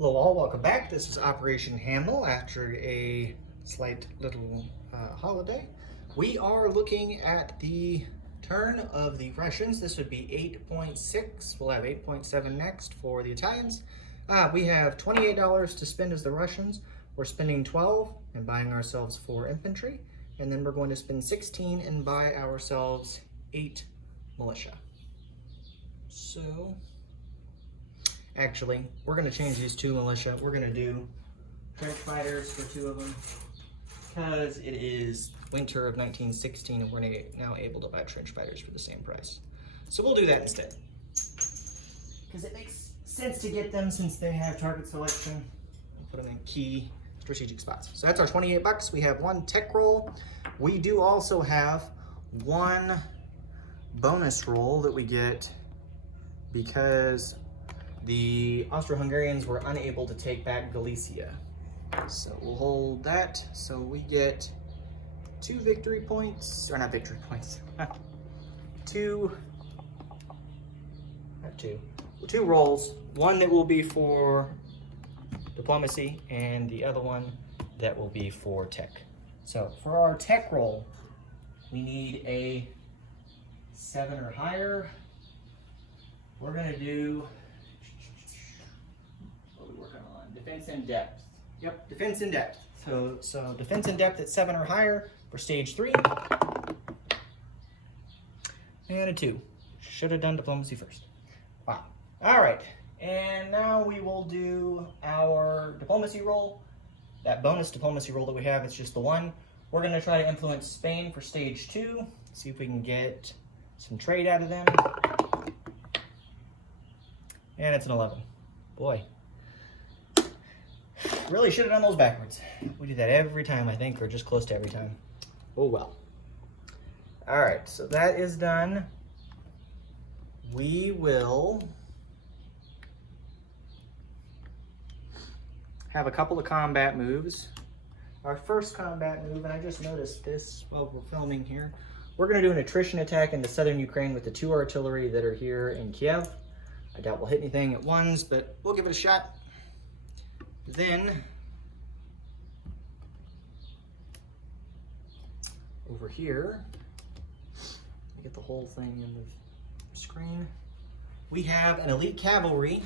Hello all, welcome back. This is Operation Hamel after a slight little holiday. We are looking at the turn of the Russians. This would be 8.6. We'll have 8.7 next for the Italians. We have $28 to spend as the Russians. We're spending 12 and buying ourselves 4 infantry. And then we're going to spend 16 and buy ourselves 8 militia. So, actually, we're going to change these 2 militia. We're going to do trench fighters for 2 of them because it is winter of 1916 and we're now able to buy trench fighters for the same price. So we'll do that instead because it makes sense to get them since they have target selection and put them in key strategic spots. So that's our 28 bucks. We have 1 tech roll. We do also have 1 bonus roll that we get because the Austro-Hungarians were unable to take back Galicia. So we'll hold that. So we get 2 victory points, or not victory points, 2 rolls. 1 that will be for diplomacy and the other one that will be for tech. So for our tech roll, we need a 7 or higher. We're gonna do, what are we working on? Defense in depth. Yep, defense in depth. So defense in depth at 7 or higher for stage 3. And a 2. Should have done diplomacy first. Wow. All right, and now we will do our diplomacy roll. That bonus diplomacy roll that we have, it's just the 1. We're gonna try to influence Spain for stage 2. See if we can get some trade out of them. And it's an 11. Boy. Really should have done those backwards. We do that every time, I think, or just close to every time. Oh well. All right, so that is done. We will have a couple of combat moves. Our first combat move, and I just noticed this while we're filming here, we're gonna do an attrition attack into southern Ukraine with the 2 artillery that are here in Kiev. I doubt we'll hit anything at once, but we'll give it a shot. Then, over here, get the whole thing in the screen. We have an elite cavalry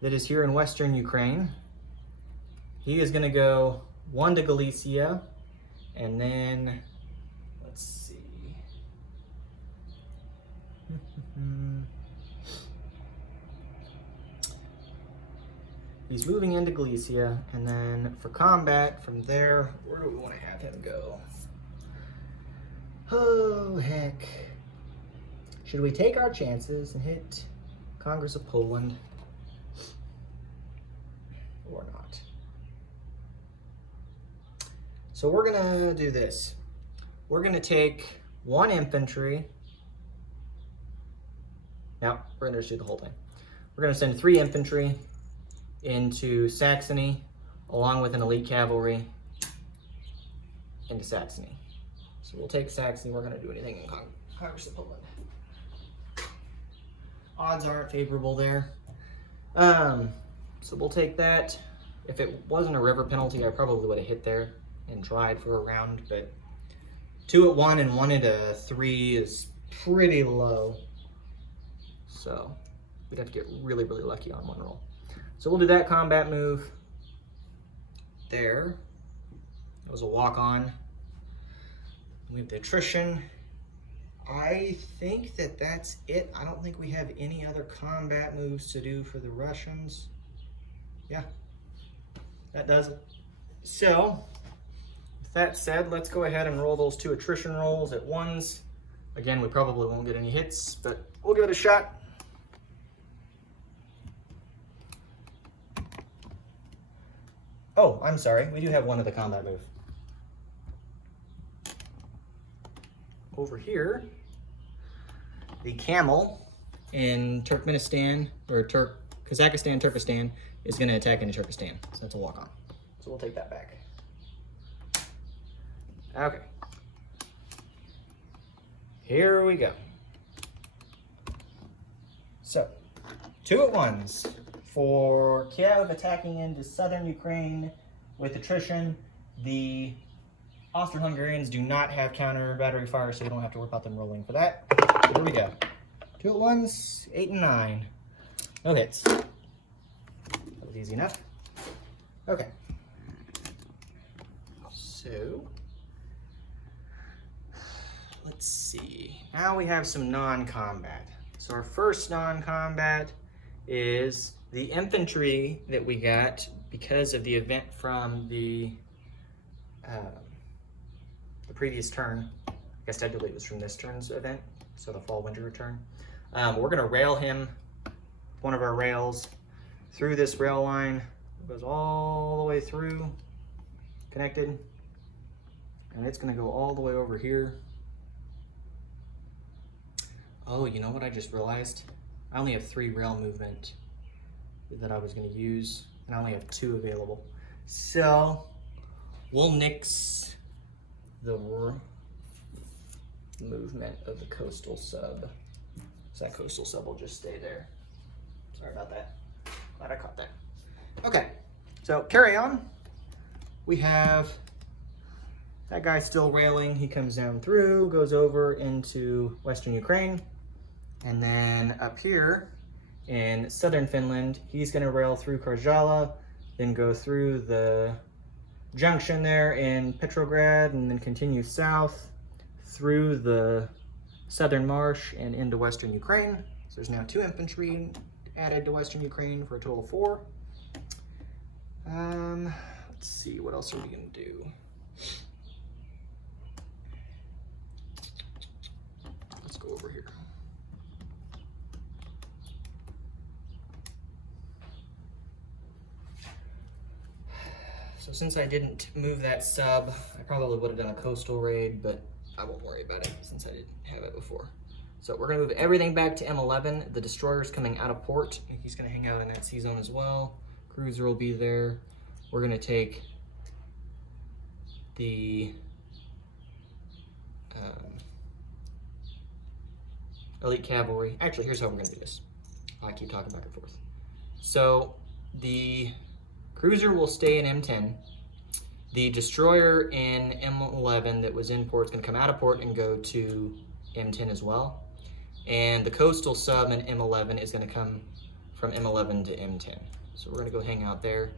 that is here in western Ukraine. He is gonna go 1 to Galicia, and then, let's see. He's moving into Galicia, and then for combat from there, where do we want to have him go? Oh, heck. Should we take our chances and hit Congress of Poland? Or not? So we're gonna do this. We're gonna take 1 infantry. Now, we're gonna just do the whole thing. We're gonna send 3 infantry into Saxony, along with an elite cavalry into Saxony. So we'll take Saxony. We're going to do anything in Congress of Poland. Odds aren't favorable there. So we'll take that. If it wasn't a river penalty, I probably would have hit there and tried for a round, but 2 at 1 and 1 at a 3 is pretty low. So we'd have to get really, really lucky on 1 roll. So we'll do that combat move there. It was a walk-on. We have the attrition. I think that that's it. I don't think we have any other combat moves to do for the Russians. Yeah, that does it. So, with that said, let's go ahead and roll those 2 attrition rolls at 1s. Again, we probably won't get any hits, but we'll give it a shot. Oh, I'm sorry. We do have 1 of the combat move. Over here, the camel in Turkmenistan, or Kazakhstan, Turkestan, is going to attack into Turkestan. So that's a walk-on. So we'll take that back. Okay. Here we go. So, 2 at 1s. for Kiev attacking into southern Ukraine with attrition. The Austro-Hungarians do not have counter battery fire, so you don't have to worry about them rolling for that. So here we go. 2 at once, 8 and 9. No hits. That was easy enough. Okay. So, let's see. Now we have some non-combat. So our first non-combat is the infantry that we got because of the event from the previous turn. I guess technically it was from this turn's event, so the fall-winter turn. We're gonna rail him, one of our rails, through this rail line. It goes all the way through, connected, and it's gonna go all the way over here. Oh, you know what I just realized? I only have 3 rail movement that I was gonna use, and I only have 2 available. So, we'll nix the movement of the coastal sub. So that coastal sub will just stay there. Sorry about that. Glad I caught that. Okay, so carry on. We have that guy still railing. He comes down through, goes over into Western Ukraine. And then up here in southern Finland, he's gonna rail through Karjala, then go through the junction there in Petrograd, and then continue south through the southern marsh and into Western Ukraine. So there's now 2 infantry added to Western Ukraine for a total of 4. Let's see, what else are we gonna do? Let's go over here. So since I didn't move that sub, I probably would have done a coastal raid, but I won't worry about it since I didn't have it before. So we're gonna move everything back to M11. The destroyer's coming out of port. He's gonna hang out in that sea zone as well. Cruiser will be there. We're gonna take the elite cavalry. Actually, here's how we're gonna do this. I keep talking back and forth. So the cruiser will stay in M10. The destroyer in M11 that was in port is going to come out of port and go to M10 as well. And the coastal sub in M11 is going to come from M11 to M10. So we're going to go hang out there.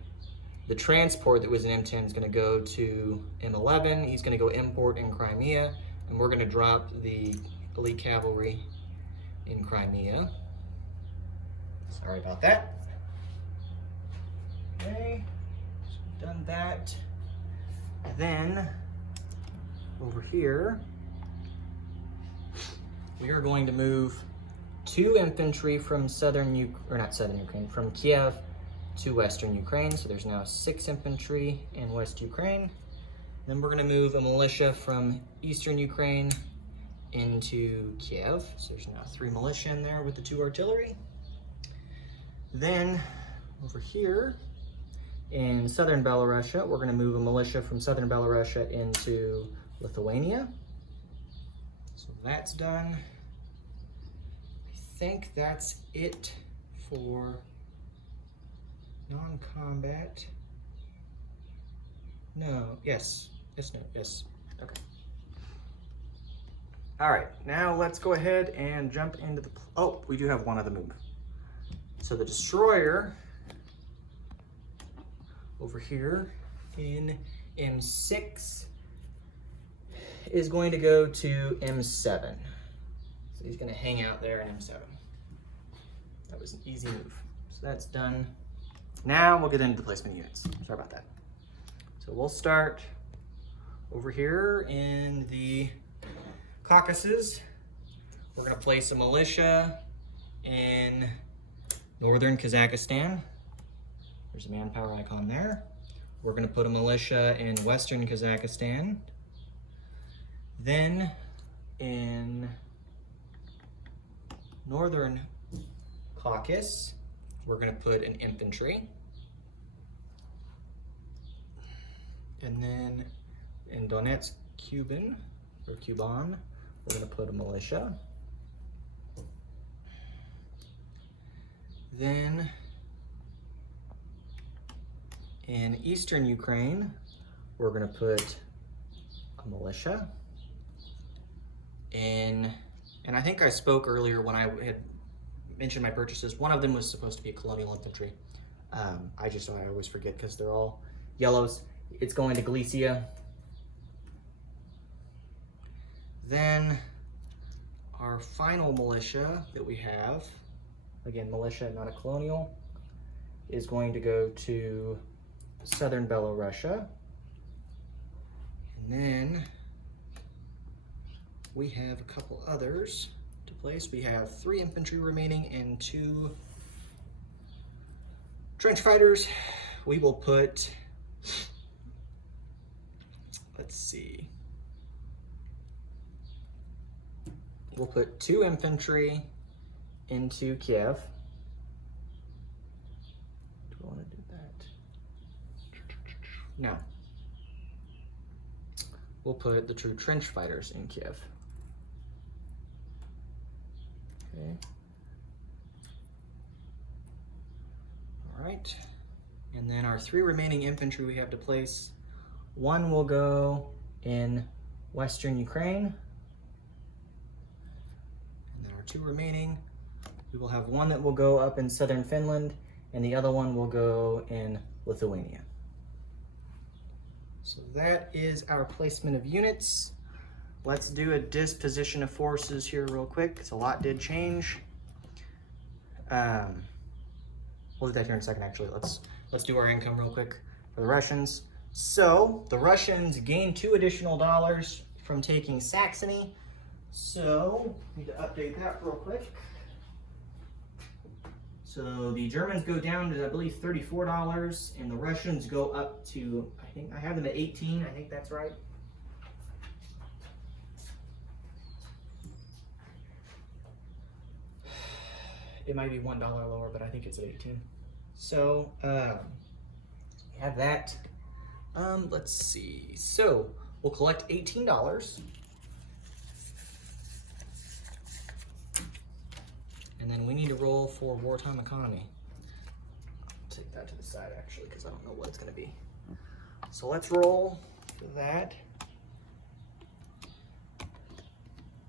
The transport that was in M10 is going to go to M11. He's going to go import in Crimea. And we're going to drop the elite cavalry in Crimea. Sorry about that. Okay, so done that. Then over here, we are going to move 2 infantry from from Kiev to Western Ukraine. So there's now 6 infantry in West Ukraine. Then we're going to move a militia from Eastern Ukraine into Kiev. So there's now 3 militia in there with the 2 artillery. Then over here, in southern Belarusia, we're going to move a militia from southern Belarusia into Lithuania. So that's done. I think that's it for non-combat. No, yes, no, yes, okay. All right, now let's go ahead and jump into the, oh, we do have one other move. So the destroyer over here in M6 is going to go to M7. So he's going to hang out there in M7. That was an easy move. So that's done. Now we'll get into the placement units. Sorry about that. So we'll start over here in the Caucasus. We're going to place a militia in northern Kazakhstan. There's a manpower icon there. We're going to put a militia in western Kazakhstan. Then in northern Caucasus, we're going to put an infantry. And then in Donetsk, Kuban, we're going to put a militia. Then In eastern Ukraine, we're gonna put a militia. And I think I spoke earlier when I had mentioned my purchases. One of them was supposed to be colonial infantry. I always forget because they're all yellows. It's going to Galicia. Then our final militia that we have, again, militia, not a colonial, is going to go to southern Belorussia. And then we have a couple others to place. We have 3 infantry remaining and 2 trench fighters. We will put, let's see, we'll put 2 infantry into Kiev. Do I want to do that? No. We'll put the true trench fighters in Kiev. Okay. All right. And then our 3 remaining infantry we have to place. 1 will go in western Ukraine. And then our 2 remaining, we will have 1 that will go up in southern Finland, and the other one will go in Lithuania. So that is our placement of units. Let's do a disposition of forces here real quick, because a lot did change. We'll do that here in a second, actually. Let's do our income real quick for the Russians. So the Russians gained $2 additional from taking Saxony. So need to update that real quick. So the Germans go down to, I believe, $34, and the Russians go up to, I think I have them at 18. I think that's right. It might be $1 lower, but I think it's at 18. So we have that. Let's see. So we'll collect $18. And then we need to roll for wartime economy. I'll take that to the side, actually, because I don't know what it's going to be. So let's roll for that.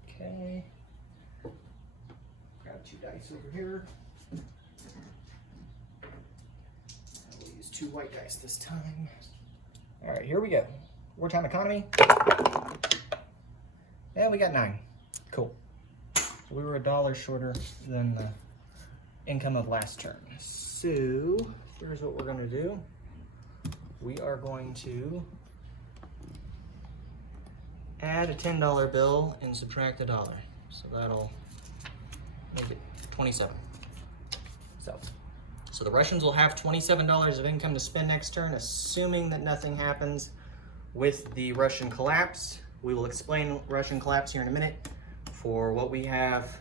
Okay. Grab 2 dice over here. We'll use 2 white dice this time. All right, here we go. Wartime economy. Yeah, we got 9. Cool. So we were $1 shorter than the income of last turn. So here's what we're going to do. We are going to add a $10 bill and subtract $1. So that'll make it 27. So the Russians will have $27 of income to spend next turn, assuming that nothing happens with the Russian collapse. We will explain Russian collapse here in a minute. For what we have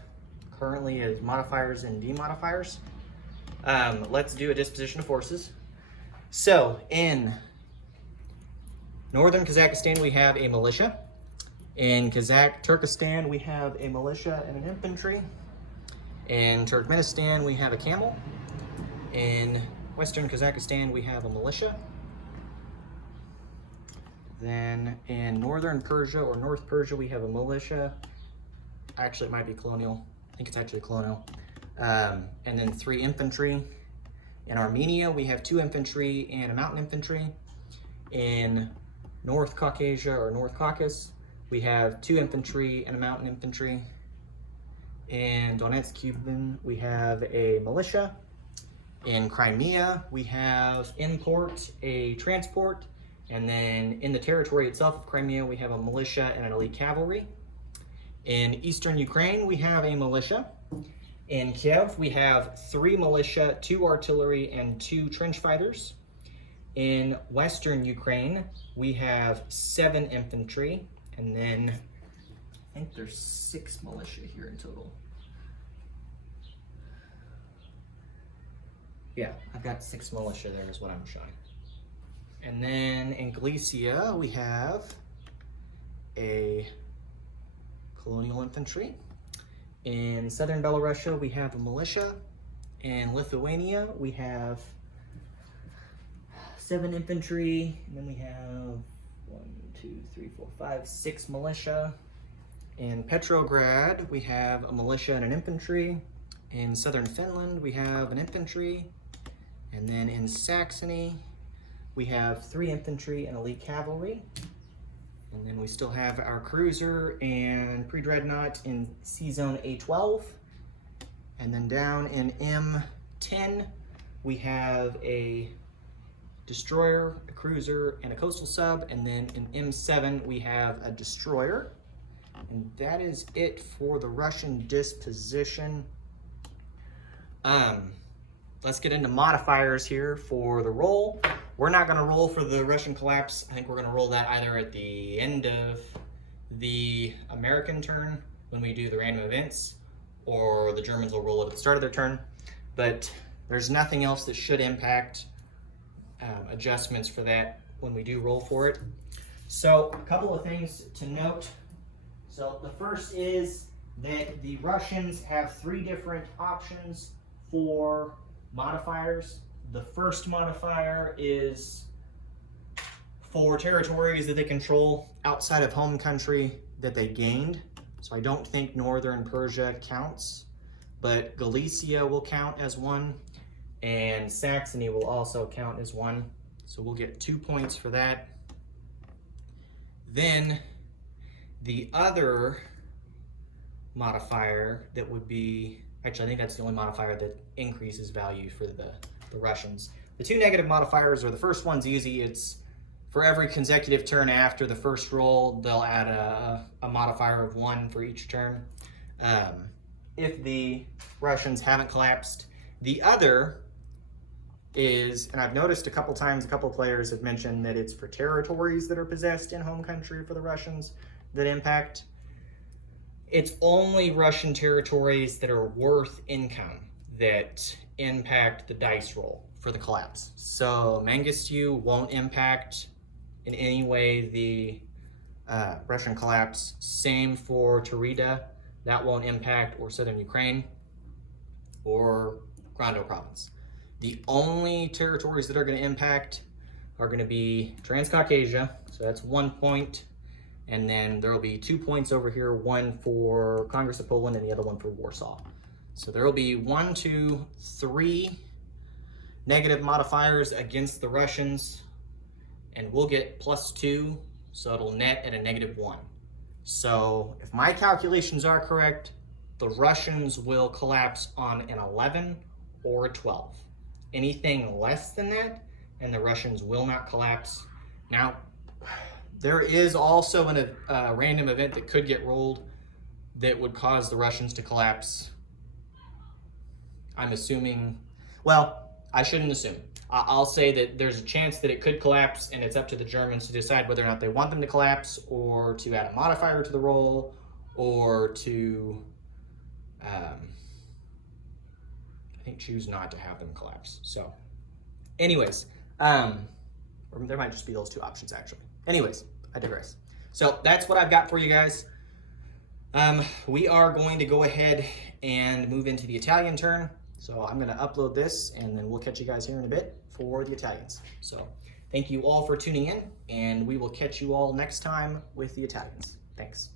currently as modifiers and demodifiers. Let's do a disposition of forces. So in northern Kazakhstan, we have a militia. In Turkestan, we have a militia and an infantry. In Turkmenistan, we have a camel. In western Kazakhstan, we have a militia. Then in northern Persia or North Persia, we have a militia. Actually, it might be colonial. I think it's actually colonial. And then 3 infantry. In Armenia, we have 2 infantry and a mountain infantry. In North Caucasia or North Caucasus, we have 2 infantry and a mountain infantry. In Donetsk, Cuban, we have a militia. In Crimea, we have import, a transport. And then in the territory itself of Crimea, we have a militia and an elite cavalry. In eastern Ukraine, we have a militia. In Kiev, we have 3 militia, 2 artillery, and 2 trench fighters. In western Ukraine, we have 7 infantry, and then I think there's 6 militia here in total. Yeah, I've got 6 militia there is what I'm showing. And then in Galicia, we have a colonial infantry. In southern Belorussia, we have a militia. In Lithuania, we have 7 infantry, and then we have 1, 2, 3, 4, 5, 6 militia. In Petrograd, we have a militia and an infantry. In southern Finland, we have an infantry. And then in Saxony, we have 3 infantry and elite cavalry. And then we still have our cruiser and pre-dreadnought in C-Zone A12. And then down in M10, we have a destroyer, a cruiser, and a coastal sub. And then in M7, we have a destroyer. And that is it for the Russian disposition. Let's get into modifiers here for the roll. We're not going to roll for the Russian collapse. I think we're going to roll that either at the end of the American turn when we do the random events, or the Germans will roll it at the start of their turn. But there's nothing else that should impact adjustments for that when we do roll for it. So a couple of things to note. So the first is that the Russians have 3 different options for modifiers. The first modifier is for territories that they control outside of home country that they gained. So I don't think northern Persia counts, but Galicia will count as 1, and Saxony will also count as 1. So we'll get 2 points for that. Then the other modifier that would be, actually I think that's the only modifier that increases value for the Russians. The 2 negative modifiers are, the first one's easy. It's for every consecutive turn after the first roll, they'll add a modifier of 1 for each turn. If the Russians haven't collapsed. The other is, and I've noticed a couple times, a couple players have mentioned that it's for territories that are possessed in home country for the Russians that impact. It's only Russian territories that are worth income that impact the dice roll for the collapse. So Mangustu won't impact in any way the Russian collapse. Same for Taurida, that won't impact, or southern Ukraine, or Grando province. The only territories that are going to impact are going to be Transcaucasia, so that's 1 point. And then there will be 2 points over here, 1 for Congress of Poland and the other 1 for Warsaw. So there will be 1, 2, 3 negative modifiers against the Russians, and we'll get +2, so it'll net at a -1. So if my calculations are correct, the Russians will collapse on an 11 or a 12. Anything less than that, and the Russians will not collapse. Now, there is also a random event that could get rolled that would cause the Russians to collapse. I'm assuming, well, I shouldn't assume. I'll say that there's a chance that it could collapse, and it's up to the Germans to decide whether or not they want them to collapse, or to add a modifier to the roll, or to, I think, choose not to have them collapse. So, anyways, or there might just be those 2 options, actually. Anyways, I digress. So that's what I've got for you guys. We are going to go ahead and move into the Italian turn. So I'm going to upload this, and then we'll catch you guys here in a bit for the Italians. So thank you all for tuning in, and we will catch you all next time with the Italians. Thanks.